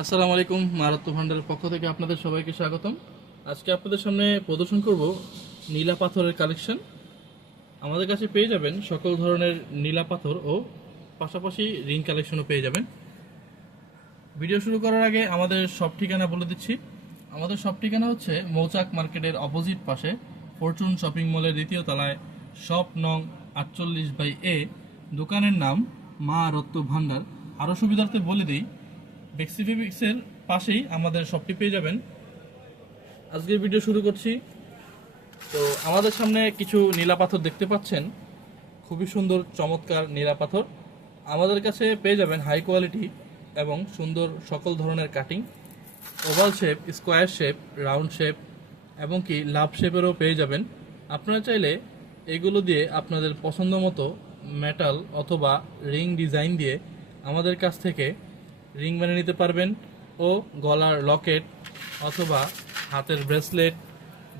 আসসালামু আলাইকুম। মারাত্ম ভান্ডারের পক্ষ থেকে আপনাদের সবাইকে স্বাগতম। আজকে আপনাদের সামনে প্রদর্শন করব নীলা পাথরের কালেকশন। আমাদের কাছে পেয়ে যাবেন সকল ধরনের নীলা পাথর ও পাশাপাশি রিং কালেকশনও পেয়ে যাবেন। ভিডিও শুরু করার আগে আমাদের সব ঠিকানা বলে দিচ্ছি। আমাদের সব ঠিকানা হচ্ছে মৌচাক মার্কেটের অপোজিট পাশে ফরচুন শপিং মলের দ্বিতীয় তলায়, শপ নং 48/A। দোকানের নাম মা রত্ন ভান্ডার। আরও সুবিধার্থে বলে দিই, বেক্সিফিক্সের পাশেই আমাদের শপটি পেয়ে যাবেন। আজকের ভিডিও শুরু করছি। তো আমাদের সামনে কিছু নীলা পাথর দেখতে পাচ্ছেন, খুবই সুন্দর চমৎকার নীলা পাথর। আমাদের কাছে পেয়ে যাবেন হাই কোয়ালিটি এবং সুন্দর সকল ধরনের cutting, oval shape, square shape, round shape এবং কি লাভ শেপেরও পেয়ে যাবেন। আপনারা চাইলে এগুলো দিয়ে আপনাদের পছন্দ মতো মেটাল অথবা রিং ডিজাইন দিয়ে আমাদের কাছ থেকে রিং বানিয়ে নিতে পারবেন ও গলার লকেট অথবা হাতের ব্রেসলেট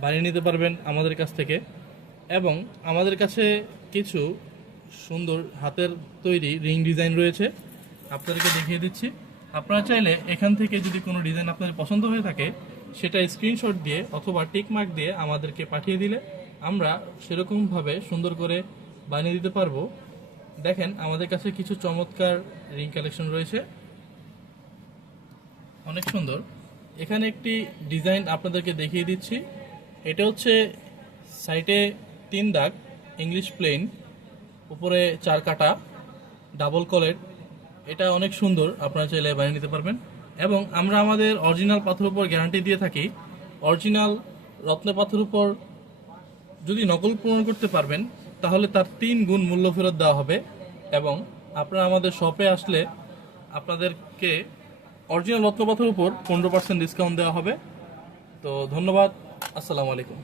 বানিয়ে নিতে পারবেন আমাদের কাছ থেকে। এবং আমাদের কাছে কিছু সুন্দর হাতের তৈরি রিং ডিজাইন রয়েছে, আপনাদেরকে দেখিয়ে দিচ্ছি। আপনারা চাইলে এখান থেকে যদি কোনো ডিজাইন আপনাদের পছন্দ হয়ে থাকে সেটা স্ক্রিনশট দিয়ে অথবা টিক মার্ক দিয়ে আমাদেরকে পাঠিয়ে দিলে আমরা সেরকমভাবে সুন্দর করে বানিয়ে দিতে পারবো। দেখেন, আমাদের কাছে কিছু চমৎকার রিং কালেকশন রয়েছে, অনেক সুন্দর। এখানে একটি ডিজাইন আপনাদেরকে দেখিয়ে দিচ্ছি। এটা হচ্ছে সাইডে 3 দাগ, ইংলিশ প্লেন, উপরে 4 কাটা, ডাবল কলের। এটা অনেক সুন্দর, আপনারা চাইলে বানিয়ে নিতে পারবেন। এবং আমরা আমাদের অরিজিনাল পাথর উপর গ্যারান্টি দিয়ে থাকি। অরিজিনাল রত্ন পাথর উপর যদি নকল প্রমাণ করতে পারবেন তাহলে তার 3 গুণ মূল্য ফেরত দেওয়া হবে। এবং আপনারা আমাদের শপে আসলে আপনাদেরকে অরিজিনাল রত্ন পাথর উপর 15% ডিসকাউন্ট দেওয়া হবে। তো ধন্যবাদ, আসসালামু আলাইকুম।